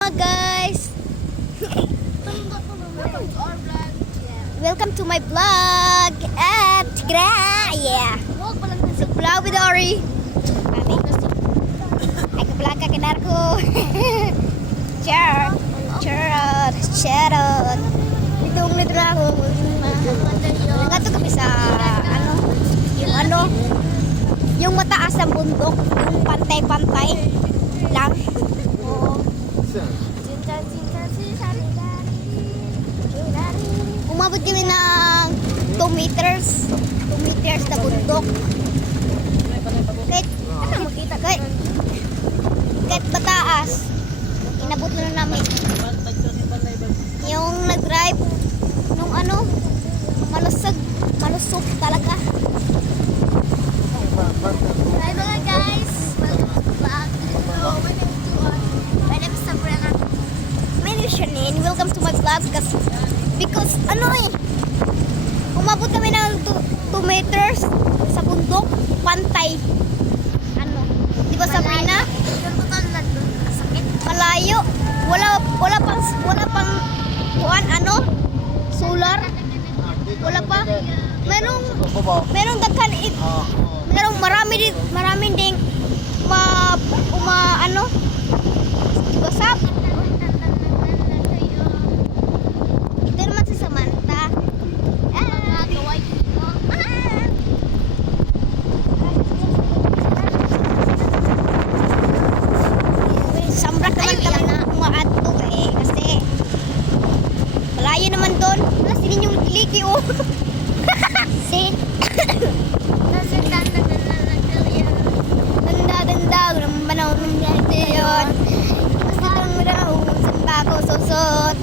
Guys, welcome to my vlog at yeah. So vlog with Ori. Ay ka-vlog ka kinar ko. Charot. Itong nito ako. Nga to kami sa yung mataas na bundok, yung pantay-pantay lang. Umabot kami ng 2 meters na bundok. Kahit mataas, inabot na namin. Yung nag-drive, nung malusog talaga. Hi mga guys, my name is Sabrina. My name is Shanine. Welcome to my vlog because umabot kami ng 2 meters sa bundok, pantay. Di ba Sabrina? Malayo. Wala pang solar. Wala pa. Merong daghan merong marami ding basap. Ito naman si Samantha. Sambrak naman kami na umaadto kasi malayo naman doon. Wala sinin yung kiliki Sin. Danda ng banaw ng yun. Basta lang mo daw sanda ko susot.